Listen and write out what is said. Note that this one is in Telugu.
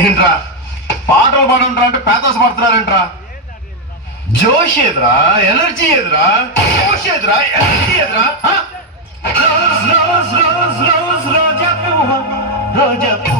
ఏంట్రా పాటలు పాడంట్రా అంటే పేతాస్ పడుతున్నారేంట్రా? జోష్ ఏదిరా, ఎనర్జీ ఏదిరా, జోష్ ఏదిరా, ఎనర్జీ ఏదిరా? రోజా పువ్వు